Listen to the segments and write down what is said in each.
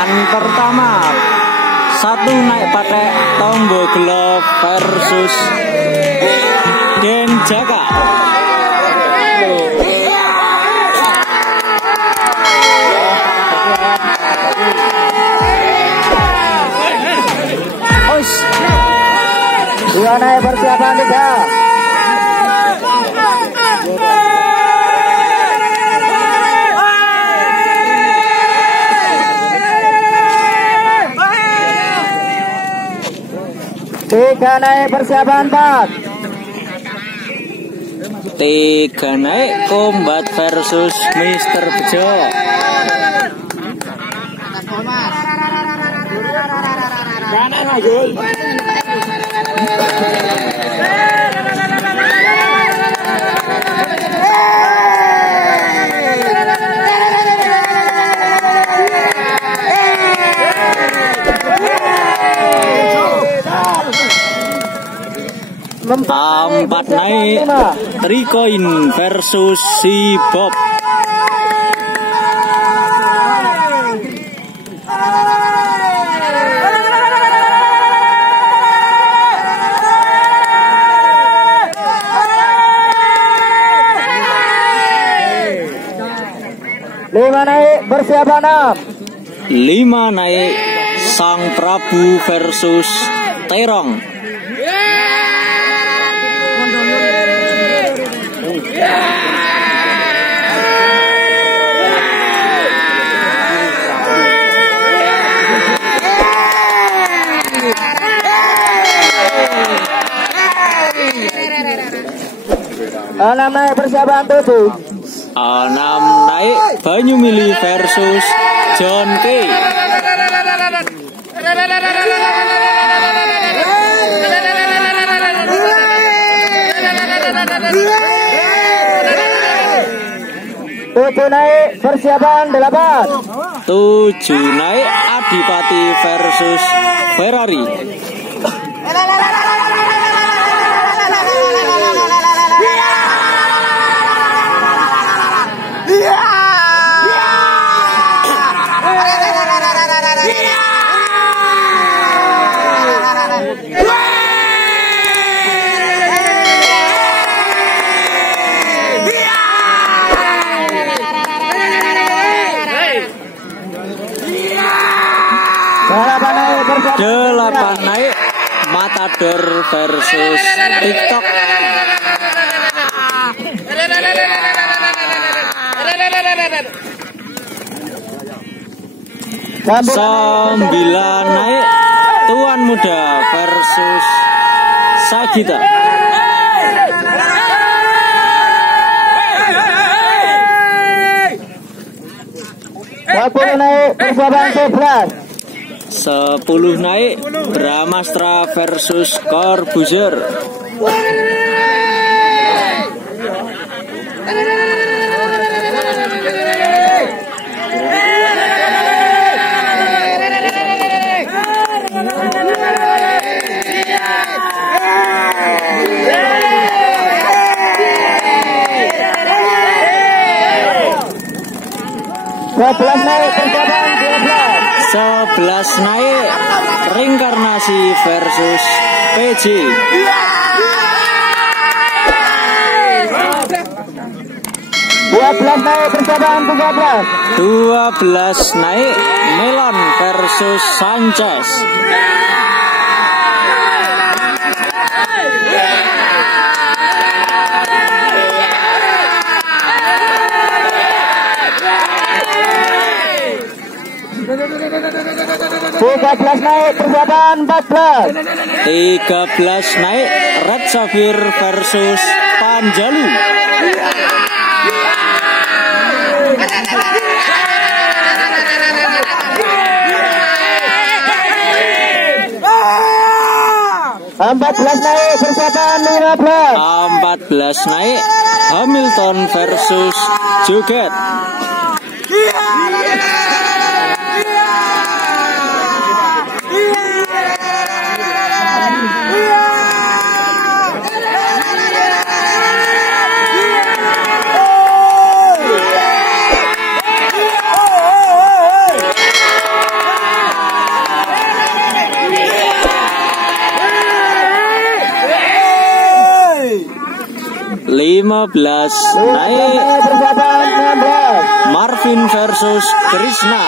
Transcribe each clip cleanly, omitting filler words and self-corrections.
Pertandingan pertama, satu naik pakai Tombo Glove versus Denjaka. Dua naik persiapan 3. 3 naik persiapan 4. 3 naik Combat versus Mr. Bejo. Empat naik Trikoin versus si Bob. Lima naik persiapan 6. 5 naik Sang Prabu versus Terong. Enam naik persiapan 7. 6 naik Banyu Mili versus John K. Tujuh naik persiapan 8. 7 naik Adipati versus Ferrari. Delapan naik Matador versus TikTok. Sembilan naik Tuan Muda versus Sagita. 10 naik persiapan 11. 10 naik Brahmastra versus Corbuzier. Naik persiapan 11 naik Reinkarnasi versus PJ. 12 naik persiapan 13. 12 naik Melon versus Sanchez. 13 naik persiapan 14. 13 naik Red Safir versus Panjalu. 14 naik persiapan 15. 14 naik Hamilton versus Joget. 15 15 naik. Persiapan 16. Marvin versus Krishna.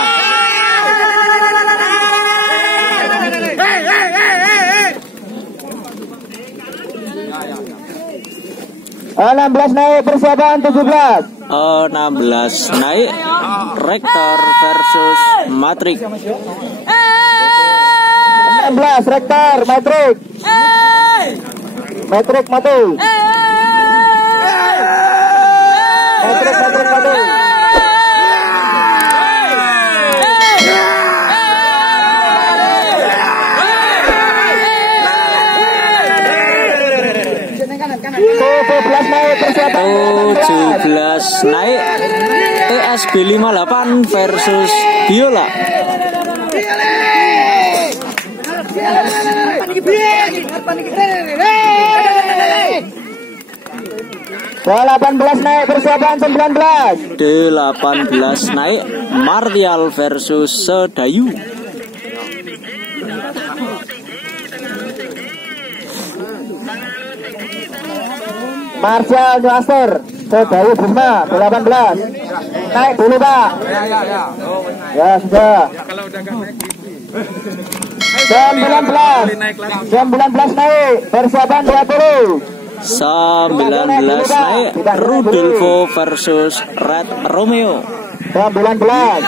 16 naik. Persiapan 17. 16 naik. Rektor versus Matrix. 16 Rektor Matrix. Matrix mati. Matrix mati. Persiapan 17 naik. TSB 58 versus Biola. 18 naik. Persiapan 19. 18 naik. Martial versus Sedayu. Martial Master Sedayu Bima 18. Naik dulu Pak. Ya sudah. Jam 19 naik. Persiapan 20. 19 naik. Rudolfo versus Red Romeo. 19.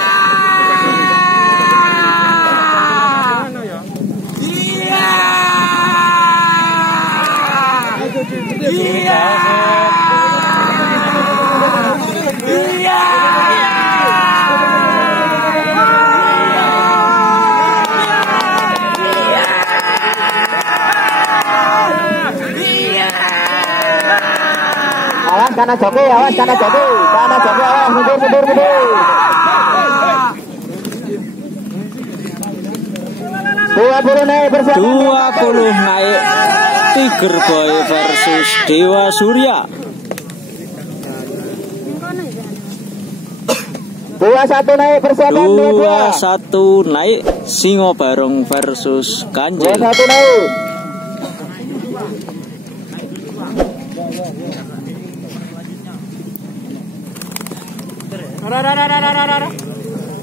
Awas karena joki, awas karena joki, awas mundur. 20 naik. Persiapan 20 naik. Tiger Boy versus Dewa Surya. 21 naik. Persiapan 21 naik. Singo Barong versus Kanjeng. 21 naik.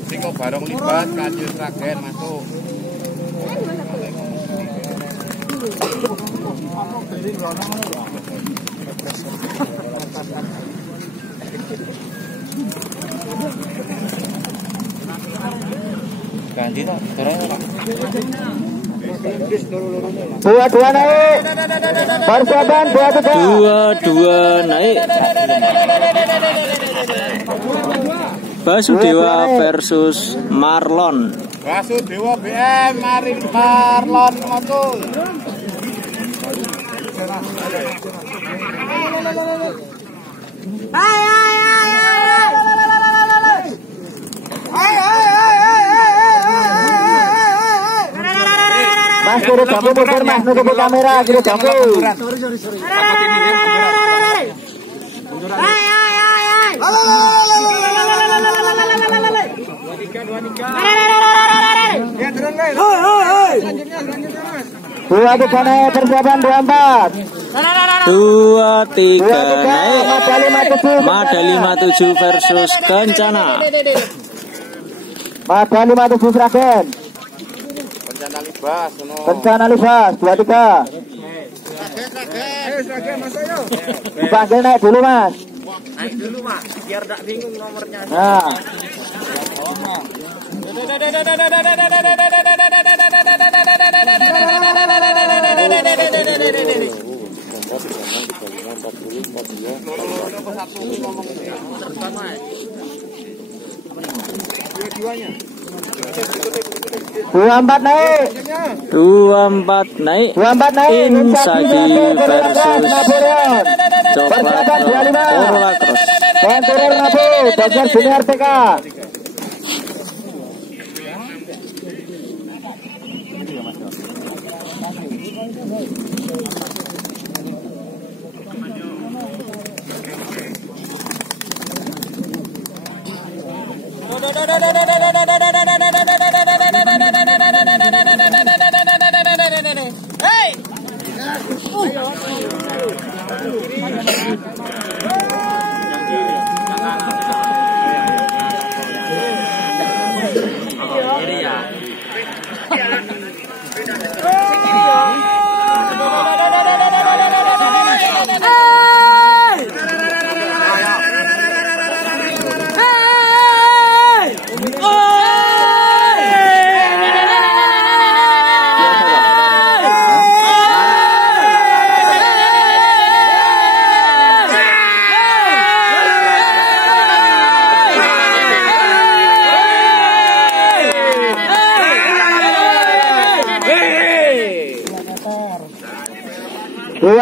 Singo Barong libat, Kanjeng Ragen masuk. Ganti tak, turun. 22 naik. Persiapan 23. 22 naik. Basudewa versus Marlon. Basudewa BM Marlon masuk. Mas kiri jambu mundur mas, nutup kamera kiri jambu. Dua tiga naik. Persiapan 24. 23 naik. Mada 57 versus Kencana. Mada 57 Sragen. Kencana libas 23. Dipanggil naik dulu mas. Biar tak bingung nomornya. Nah. Dua empat naik. 24 naik. Insagi versus Coklat Orlakros. Konturur Nabu Dr. Junior TK. Hey!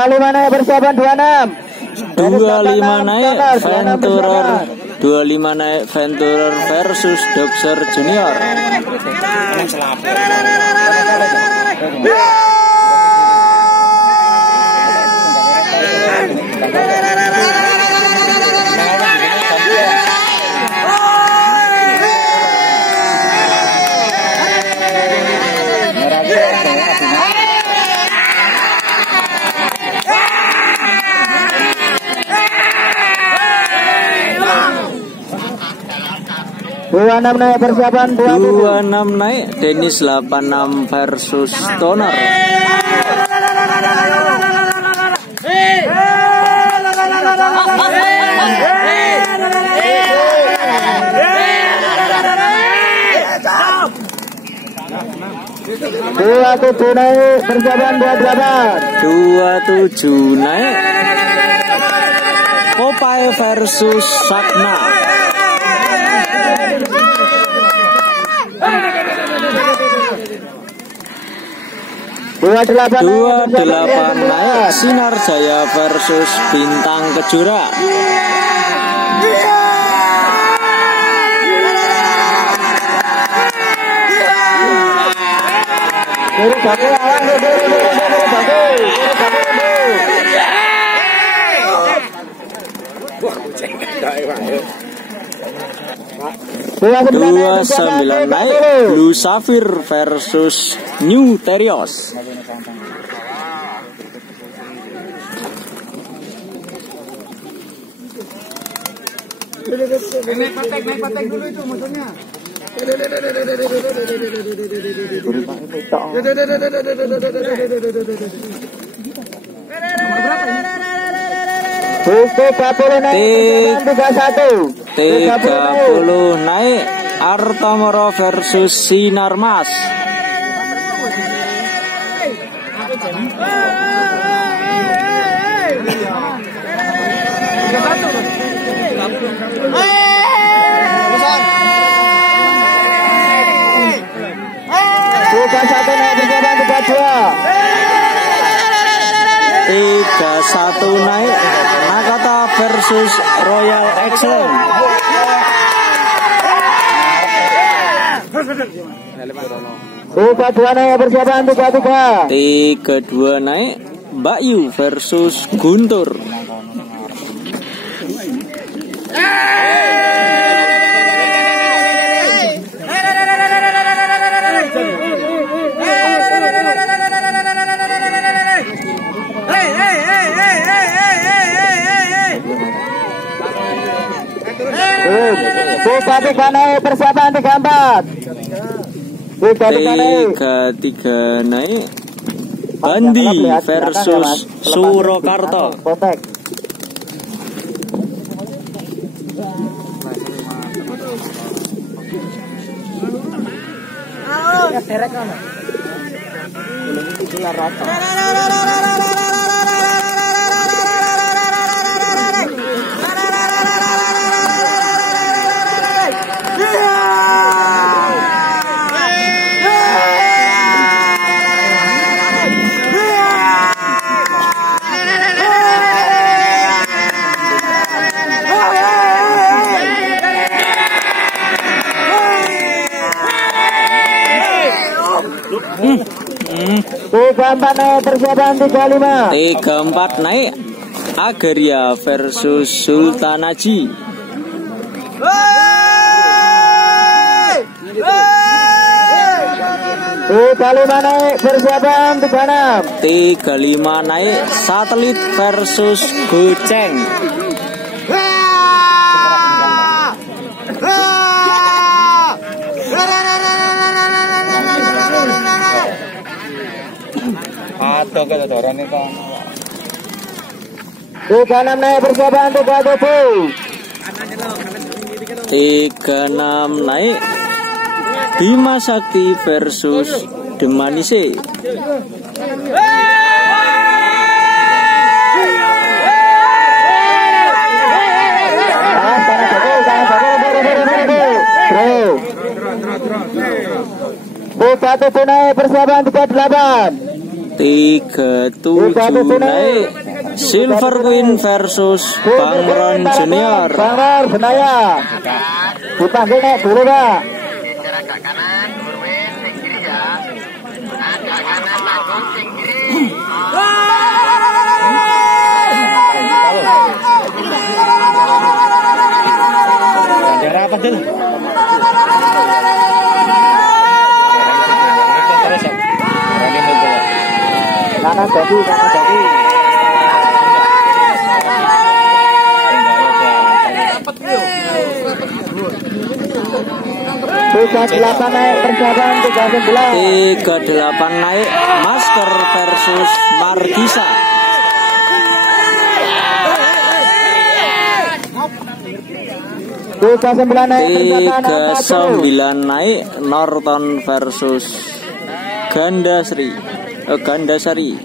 25 naik persiapan 25 naik Venturer. 25 naik Venturer versus Doxer Junior. Dua enam naik persiapan 26 naik Dennis 86 versus Stoner. Dua tujuh naik persiapan 27 naik Popeye versus Sakna. 28 naik Sinar Jaya versus Bintang Kejora. Dua 9 naik Blue Safir versus New Terios. Naik patek dulu itu motornya. T30 naik Artomoro versus Sinarmas. Bukan satu naik persiapan 31 naik Nakata versus Royal Excellent. Bukan dua naik persiapan 32 naik Mbak Yu versus Guntur. Tiga naik persiapan 34. 33 naik Bandi versus Surakarta. Empat naik persiapan 35. 34 naik Agaria versus Sultan Haji. Tiga lima naik persiapan 36. 35 naik Satelit versus Goceng. Atau ke dodoran nih kan. 36 naik persiapan 37. 36 naik Bima Sakti versus Demanise. Buka tujuh naik persiapan 38. 37 naik Silver Queen versus Bang Ron Junior. Bang Ron Senayan. Dipanggil naik dulu Pak. Agak kanan, Burwin, sing kiri ya. Agak kanan, tanggung, sing kiri. Daerah apa tuh? Kanan jadi, kanan jadi. Tiga 38 naik persiapan 39. 38 naik Masker versus Margisa. 39 naik persiapan 39 naik Norton versus Gandasri. Gandasari.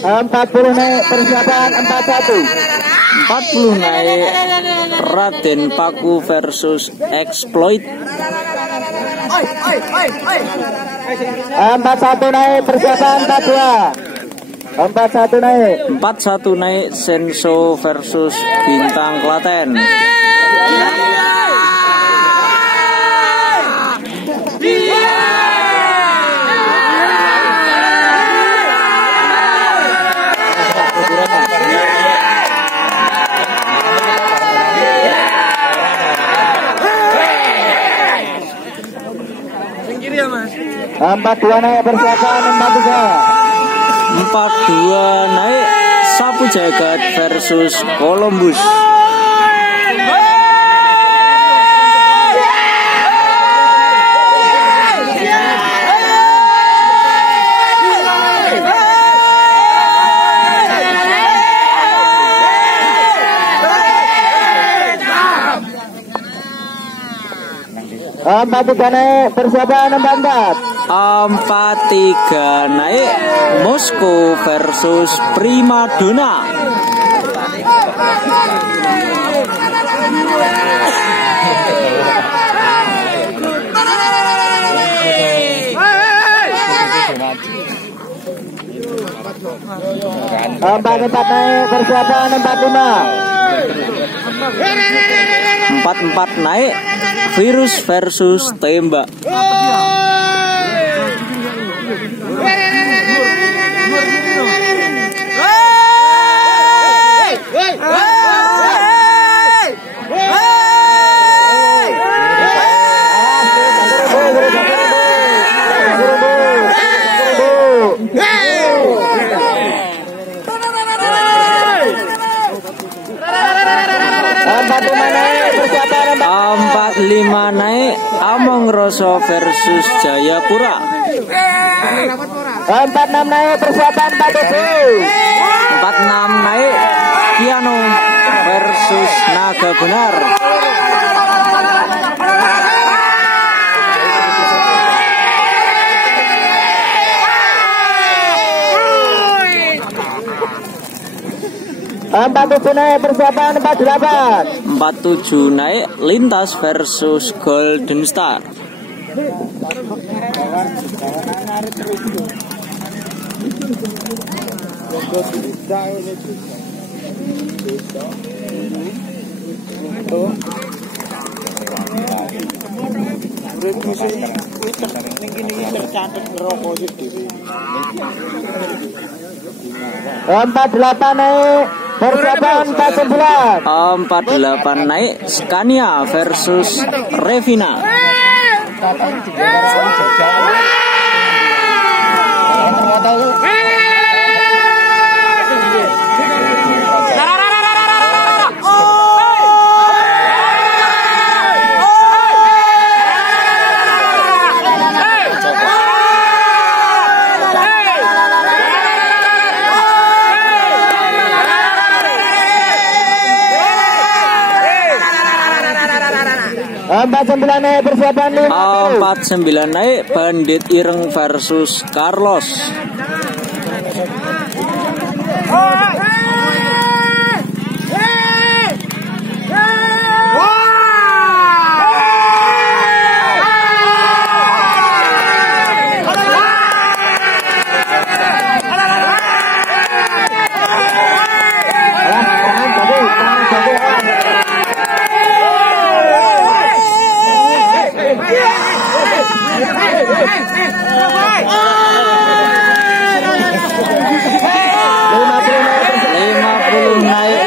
Empat 40 naik persiapan 41. 40 naik Raden Paku versus Exploit. 41 naik persiapan 42. 41 naik. 41 naik Senso versus Bintang Klaten. Empat 42 naik persiapan 43. 42 naik Sapu Jagat versus Columbus. Empat 3 naik persiapan 44. 43 naik Moskow versus Primadona. Empat naik persiapan 45. 44 naik Virus versus Tembak. Empat 45 naik Among Roso versus Jayapura. 46 naik persiapan 47. 46 naik Kiano versus Naga Benar. Empat 47 naik persiapan 48. 47 naik Lintas versus Golden Star. Empat 48 naik persiapan 49. 48 naik Scania versus Revina. 49 naik persiapan 49 naik Bandit Ireng versus Carlos.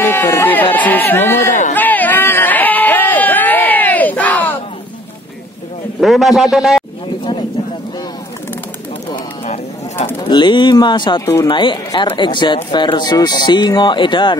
Liberty versus Momoda. 51 naik. 51 naik RXZ versus Singo Edan.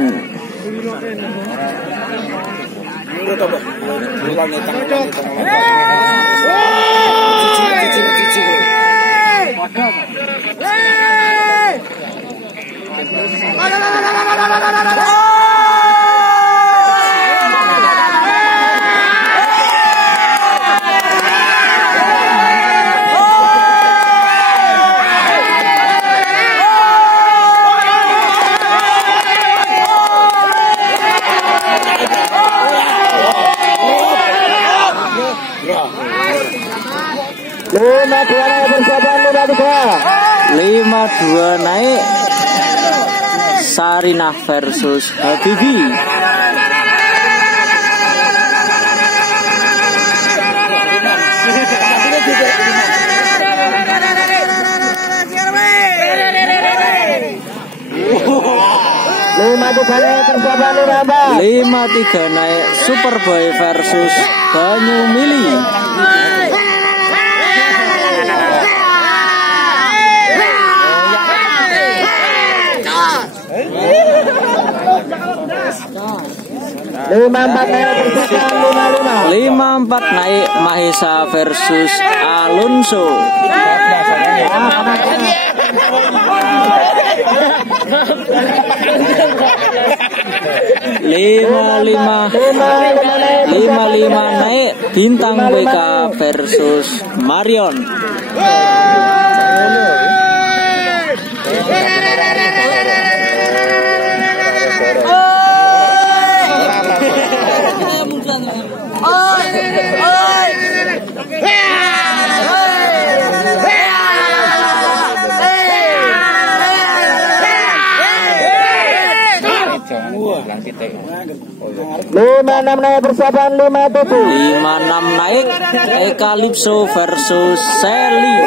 Lima dua naik Sarinah versus Habibi. Lima tiga naik Superboy versus Banyu Mili. Lima empat naik Mahesa versus Alonso. Lima naik Bintang WK versus Marion. Lima enam naik persiapan 57. 56 naik Ekalipso versus Sally.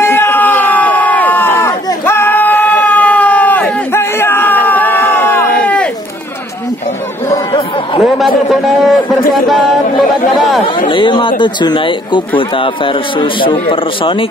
Lima tujuh naik persiapan 58. 57 naik Kubota versus Supersonic.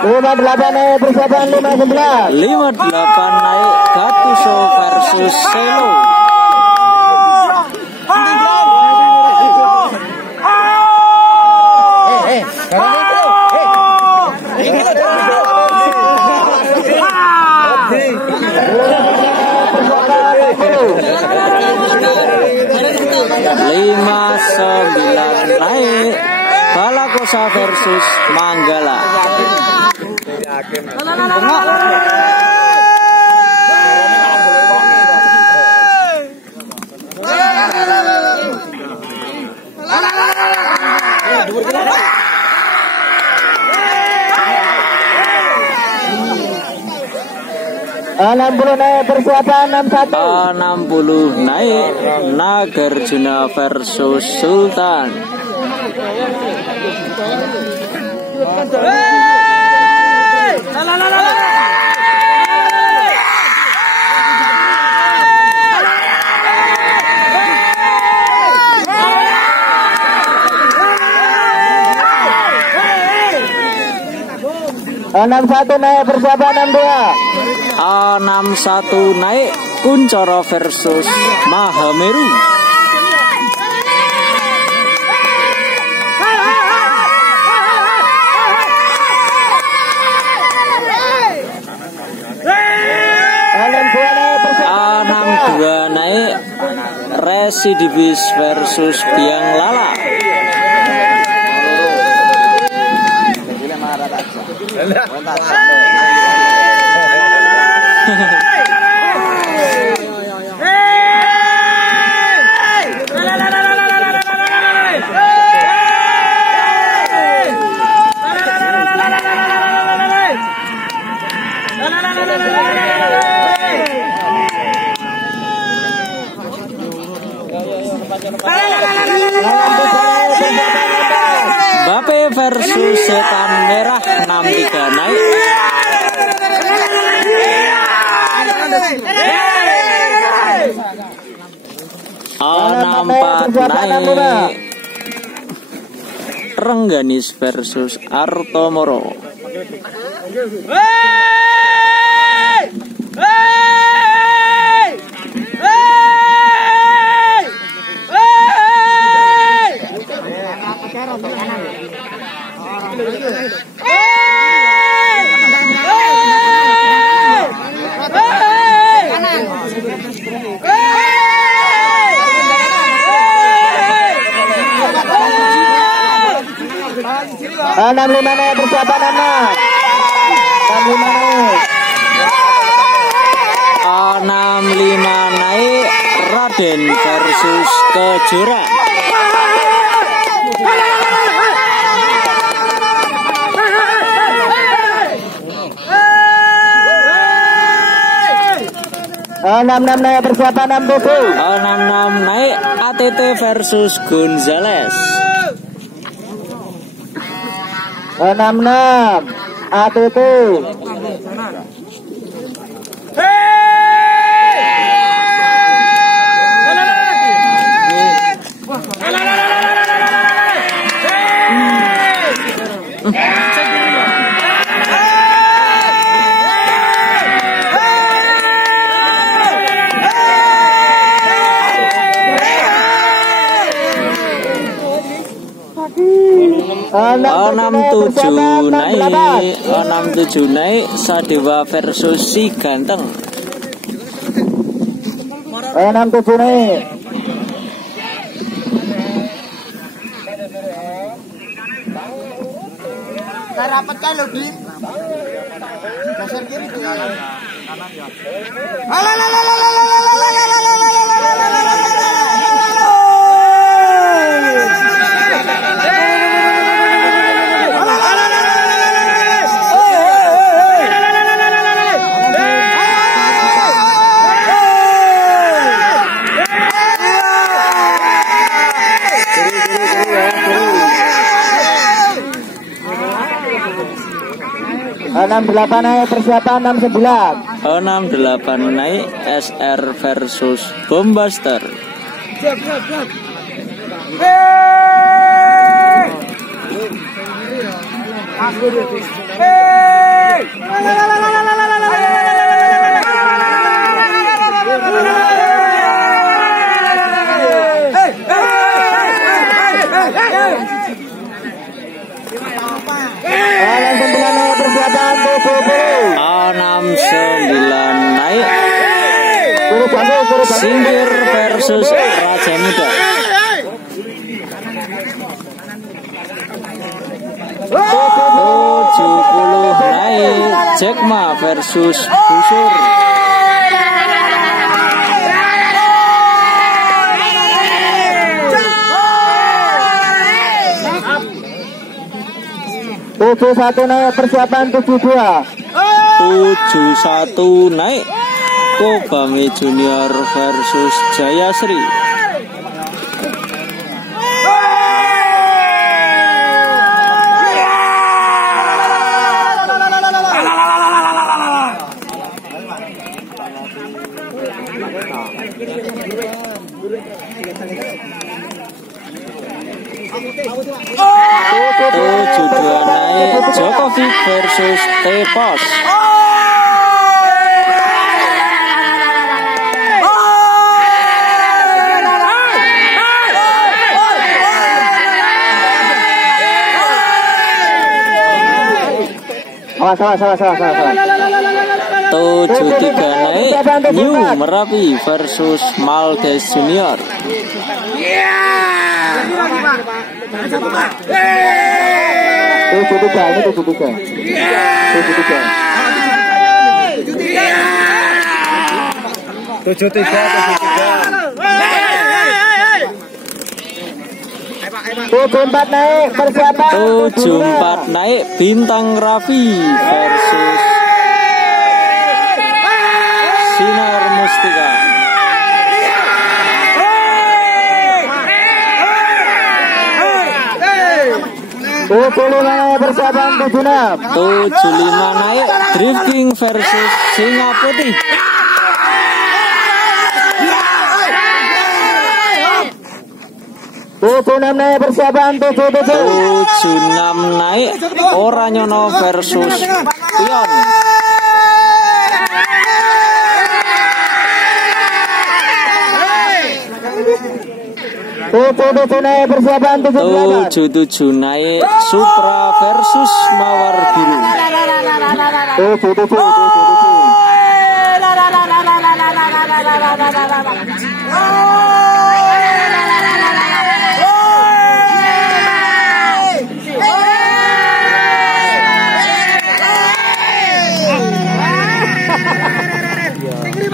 Lima delapan naik persiapan 59. 58 naik Gattuso versus Selo. Lima sembilan naik Balakosa versus Manggala. Enam puluh naik persiapan 61. 60 naik Nagarjuna versus Sultan. Enam satu naik persiapan 62. A61 naik Kuncoro versus Mahameru. A62 naik Residivis versus Biang Lala. Bape versus Setan Merah 63 naik. A64 naik Rengganis versus Artomoro. Enam lima naik persiapan anak. 65 naik Raden versus Kejora. Enam naik persiapan 67. 66 naik ATT versus Gonzales. 66 ATT. enam tujuh naik Sadewa versus Si Ganteng. 67 naik. Rapat kan lo di dasar kiri kanan ya. Enam 68 naik persiapan 69. 68 naik SR versus Bombaster. A69 naik Singgir versus Raja Muda. 70 naik Jackma versus Busur. 71 naik persiapan 72. 71 naik Kobame Junior versus Jayasri. Dua naik Djokovic versus Tepos. Salah. 73 naik New Merapi versus Maldes Junior. 73. Tujuh empat naik persiapan. 74 naik Bintang Raffi versus Sinar Mustika. 75 naik persiapan 76. 75 naik Drifting versus Singa Putih. 76 naik persiapan 77. 76 naik Oranyono versus Pion. 77 naik persiapan 77 naik Supra versus Mawar Biru. 77.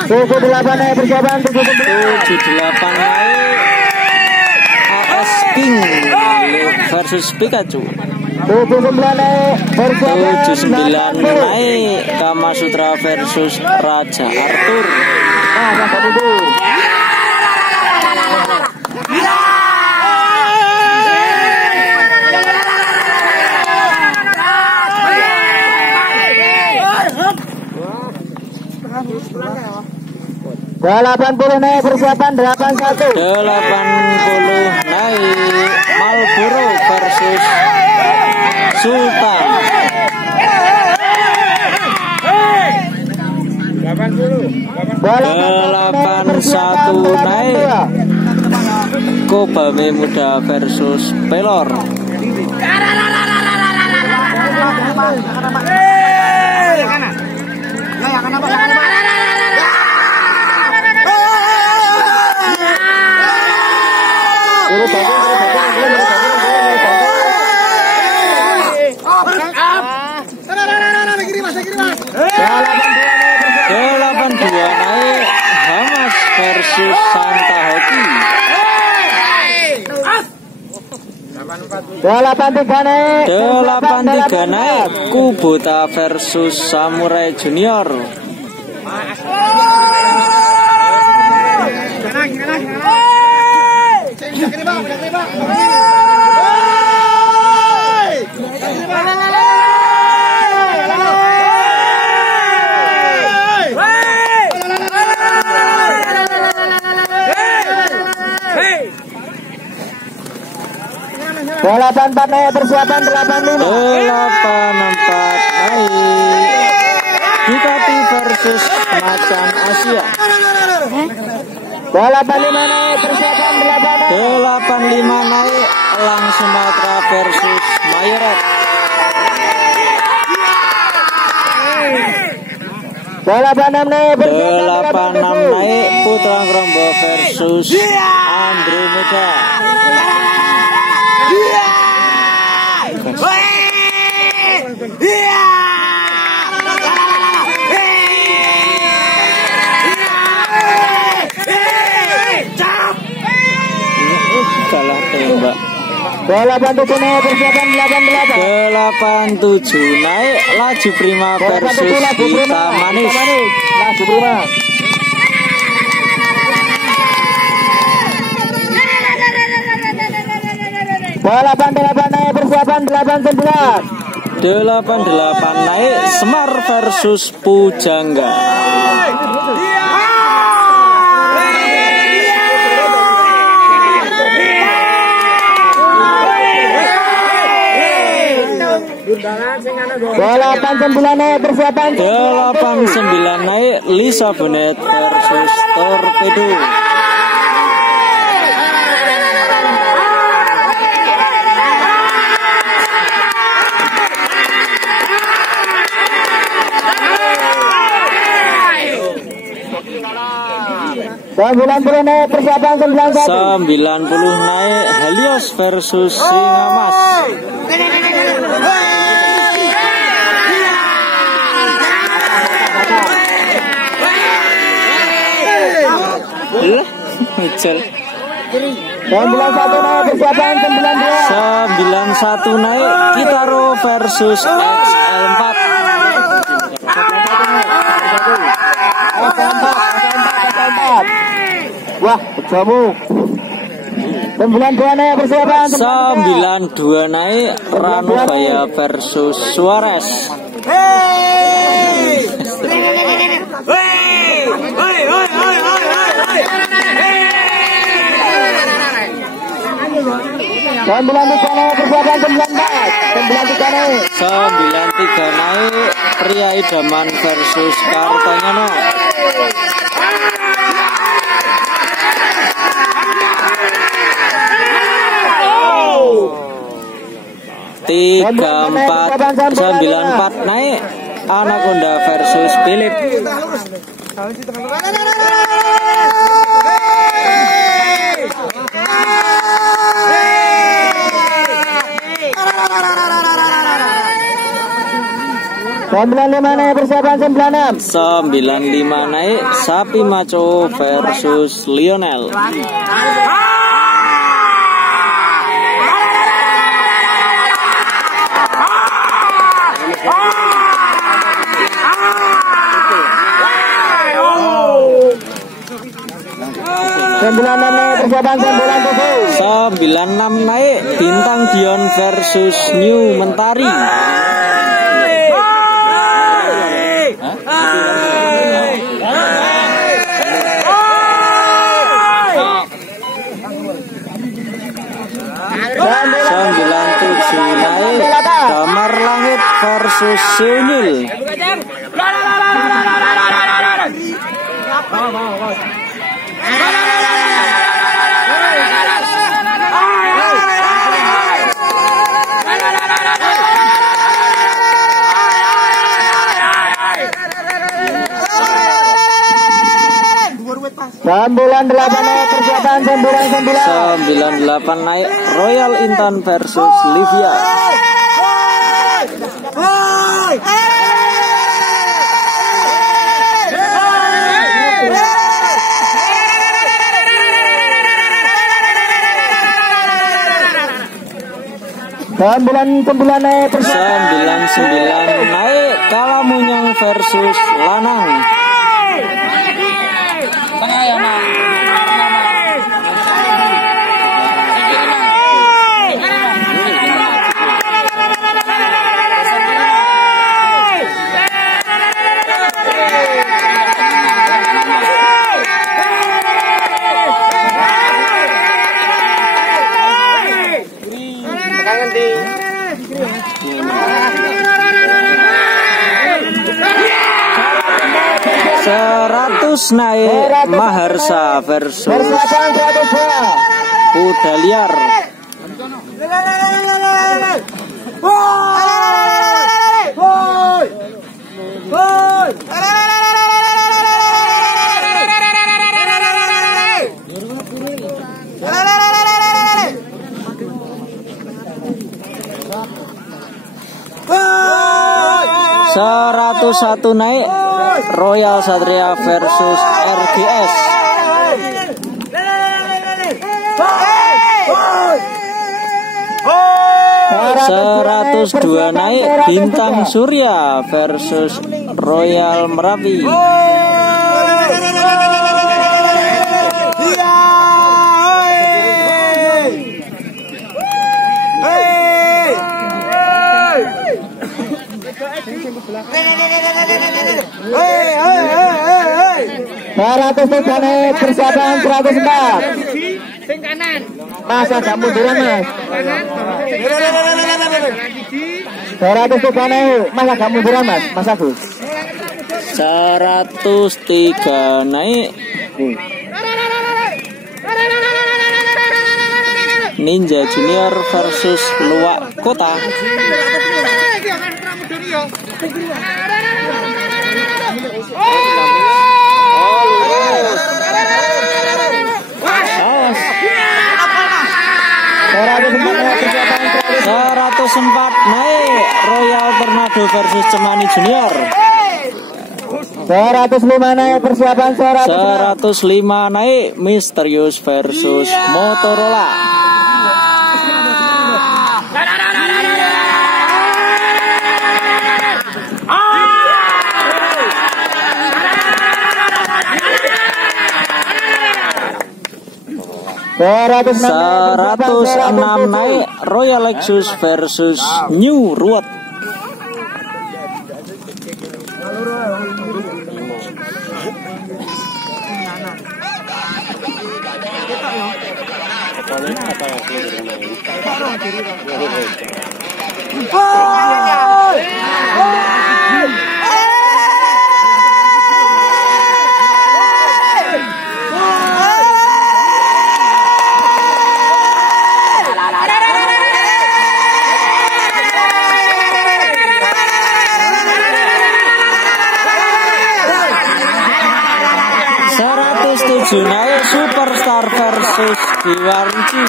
Tujuh delapan naik persiapan 78 naik AS King versus Pikachu. 79 naik persiapan 79 naik Kamasutra versus Raja Arthur. Delapan puluh naik persiapan 81. 80 naik Marlboro versus Sultan. 81 naik Kobabe Muda versus Pelor. 82 naik Hamas versus Santa Hoki. 83 naik 83 naik Kubota versus Samurai Junior. 84 naik persiapan 85. 84 naik Ducati versus Macan Asia. 85 naik persiapan 85 naik Elang Sumatera versus Mayoret. 86 naik persiapan 86 naik Putra Grombo versus Andromeda. Kalah tembak. 87 naik persiapan 88. 87 naik Laju Prima versus Gita Manis. Laju Prima. 88 naik persiapan 89. 88 naik Semar versus Pujangga. 89 naik persiapan 89 naik Lisa Bonet versus Torpedo. 88 90 naik persiapan 91. 90 naik Helios versus Singamas. Lah, Mitchell. 91 naik persiapan 92. 91 naik Kitaro versus XL4. Wah, jamu. 92 naik persiapan 92 naik Ranubaya versus Suarez. Sembilan tiga naik persiapan 94. 93 naik. 93 naik Pria Idaman versus Kartanyono. 94 naik Anaconda versus Philip. Sembilan lima naik persiapan 96. 95 naik Sapi Maco versus Lionel. Sembilan naik persiapan 96 naik Bintang Dion versus New Mentari. Sembilan tujuh naik Damar Langit versus Senyul. Sembilan delapan naik persiapan 99. 98 naik Royal Intan versus Livia. Sembilan naik persiapan 99 naik Kalamunyang versus Lanang. Seratus naik Maharsa versus Kuda Liar. Seratus satu naik Royal Satria versus RGS. 102 naik Bintang Surya versus Royal Merapi. Persiapan 104. Masa gak munduran mas. 103 naik. Masa gak munduran mas. Mas Agus. 103 naik Ninja Junior versus Luwak Kota. persiapan 104 naik Royal Tornado versus Cemani Junior. 105 naik persiapan 105 naik Misterius versus Motorola. Seratus 106 naik Royal Lexus versus New Ruot. Naik Superstar versus Giwarci.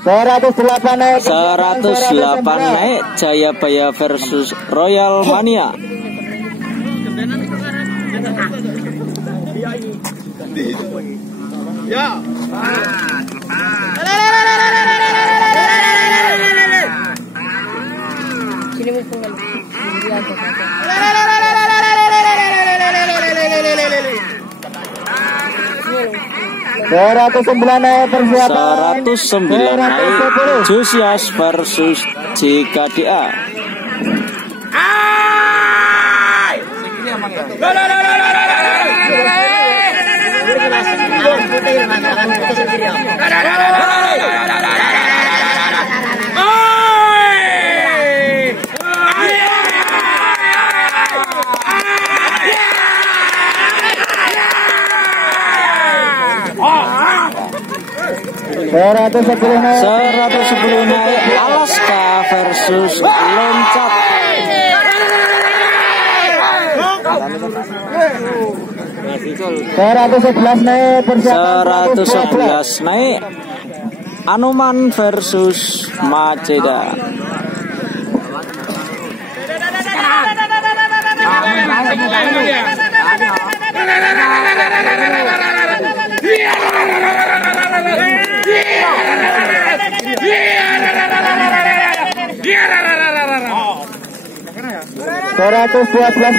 108 naik 108 naik Jayabaya versus Royal Mania. naik persiapan 109 naik Josias versus JKDA. naik 110 naik Alaska versus Loncat. 111 naik persiapan 111 naik Anoman versus Maceda.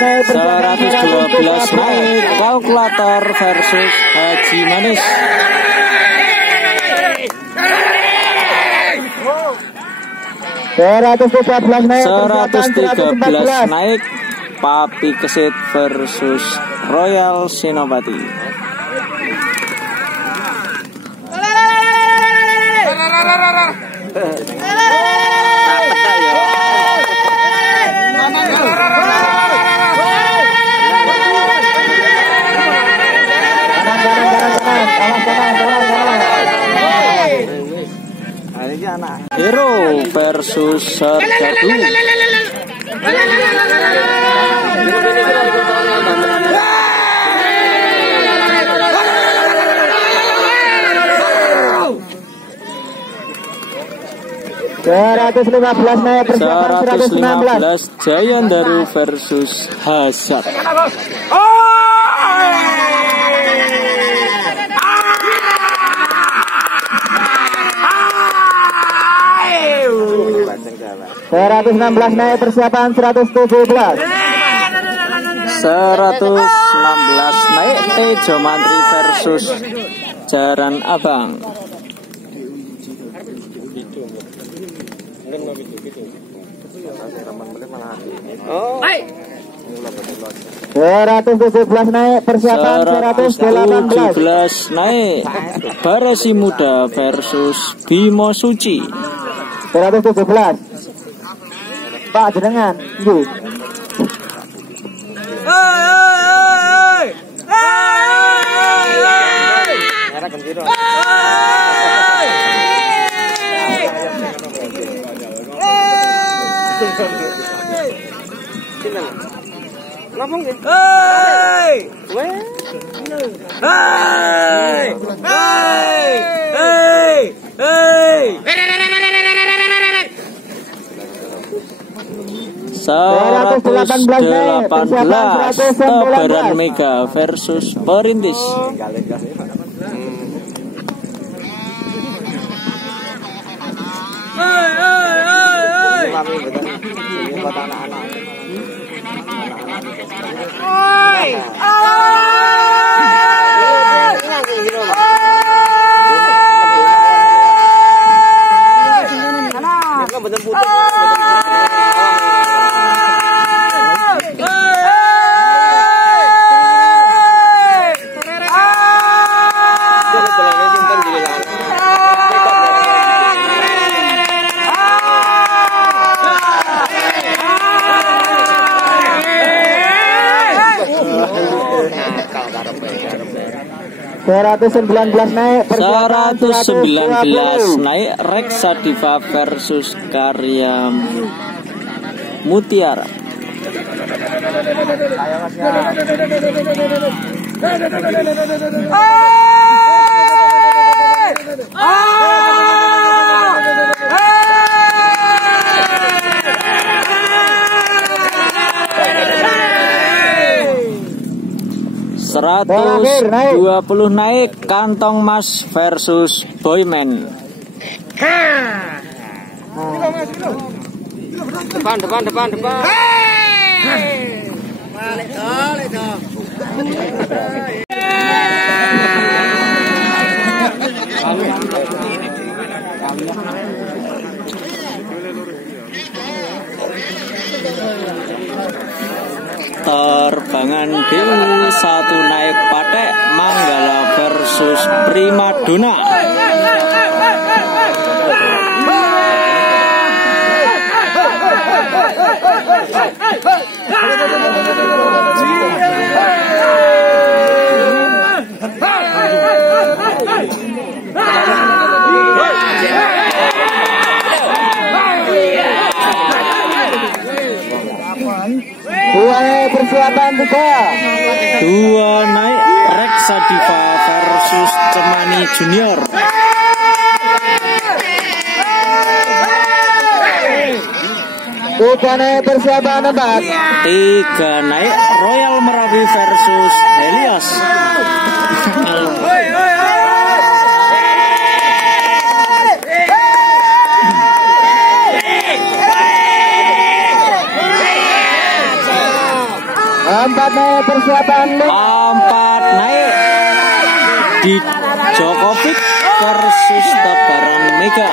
naik 112 naik Kalkulator versus Haji Manis. 113 naik 113 naik Papi Kesit versus Royal Senopati. Hero versus Sergadu. 115 naik persiapan 115 Jayandaru versus Hazard. Seratus 116 naik persiapan 117. 116 naik Tejo Mantri versus Jaran Abang. 117 naik persiapan 118. 117 naik Baresi Muda versus Bimo Suci. 117 Pak jenengan yuk. Ngomong ya. Hey! Tobaran Mega versus Perintis. naik. 119 naik. Reksa Diva versus Karya Mutiara. Terakhir, 120 naik. Kantong Mas versus Boyman. Depan. Terbangan Dewi 1 naik. Patek Manggala versus Primadona. Persiapan 3. 2 naik. Reksa Diva versus Cemani Junior. 3 naik. Persiapan 4. 3 naik. Royal Merapi versus Helios. Empat naik. Persiapan 4 naik. Di Djokovic versus Tobaran Mega.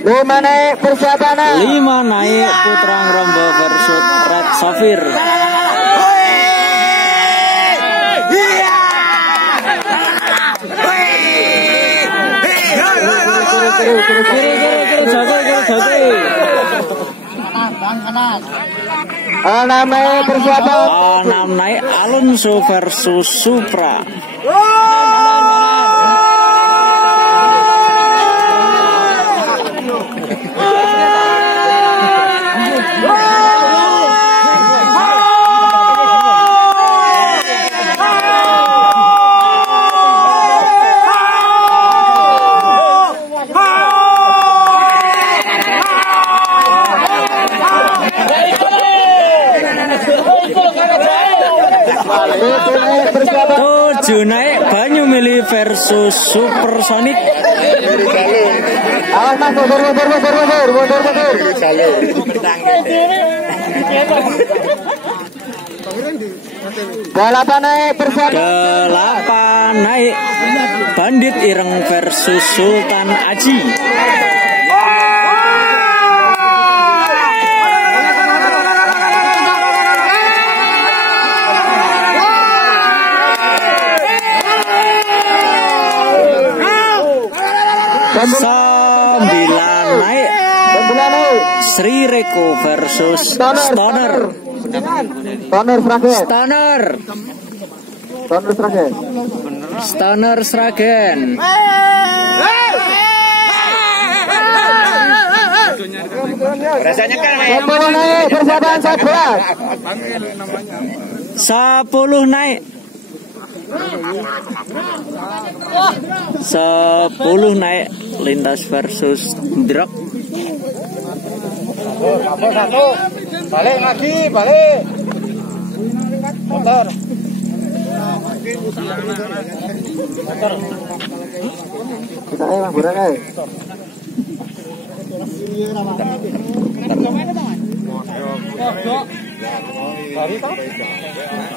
5 naik. Persiapan 5 naik. Putra Ngrombo versus Red Safir. Enam naik. Persiapan 6 naik. Alonso versus Supra. Tujuh naik. Banyu Mili versus Supersonic. awas mas, mundur. Delapan naik. Persiapan 8 naik. Bandit Ireng versus Sultan Aji. 9 naik. Sri Reko versus Stoner. Stoner Sragen. Rasanya kan 10 naik. 10 naik. 10 naik lintas versus drop. Satu. Balik lagi, balik. Motor. Kita emang burang eh.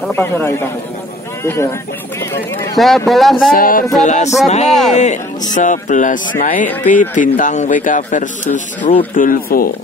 Lepas suara itu. Bisa. 11 naik Pi Bintang WK versus Rudolfo.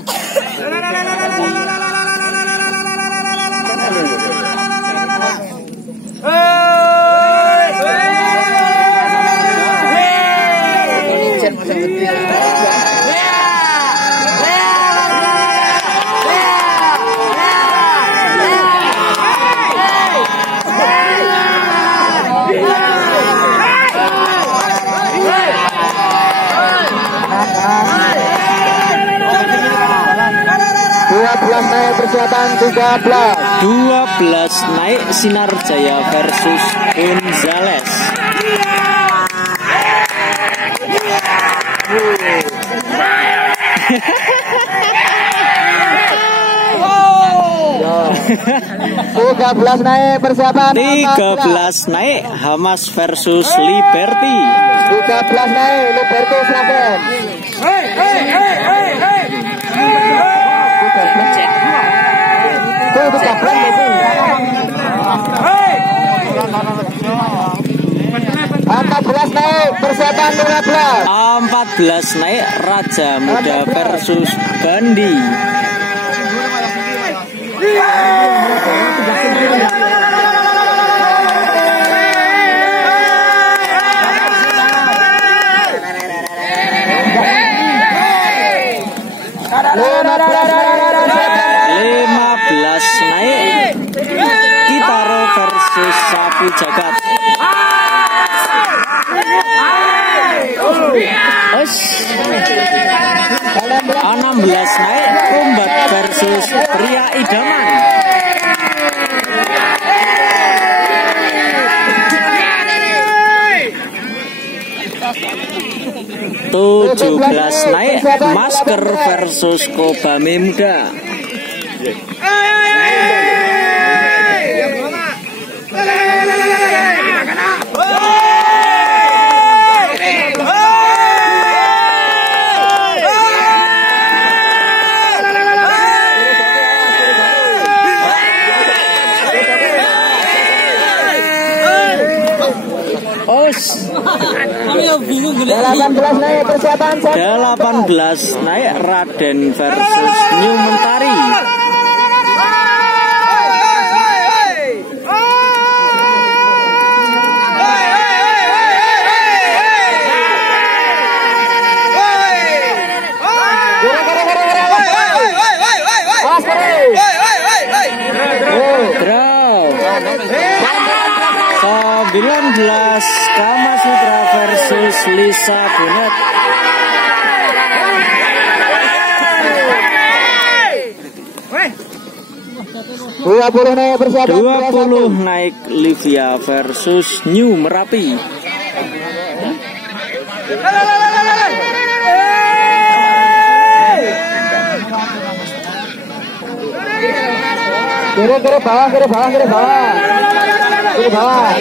Naik persiapan 12 naik Sinar Jaya versus Gonzales. Tiga belas naik persiapan 13 naik Hamas versus Liberty. 13 naik Liberty Sragen. Belas naik persiapan 14 naik Raja Muda versus Bandi. Naik Kitaro versus Sapi Jagat. 16 naik Kombat versus Pria Idaman. 17 naik Masker versus Kobame Muda. bingung 18 naik persiapan 18 naik Raden versus New Mentari. Draw 19 Kamasutra versus Lisa Bonet. naik persiapan 20 naik Livia versus New Merapi. Kiri bawah.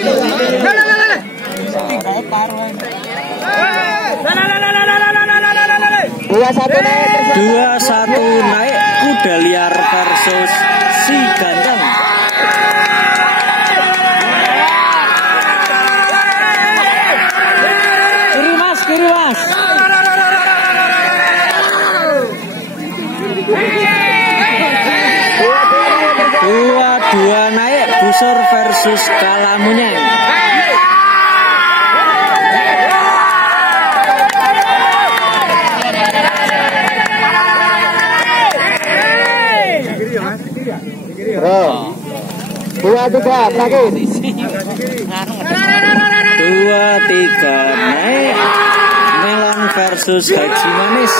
21 naik Kuda Liar versus Si Ganteng. Kiri mas 22 naik Busur versus Kalamunyeng. Dua tiga naik Melon versus Haji Manis.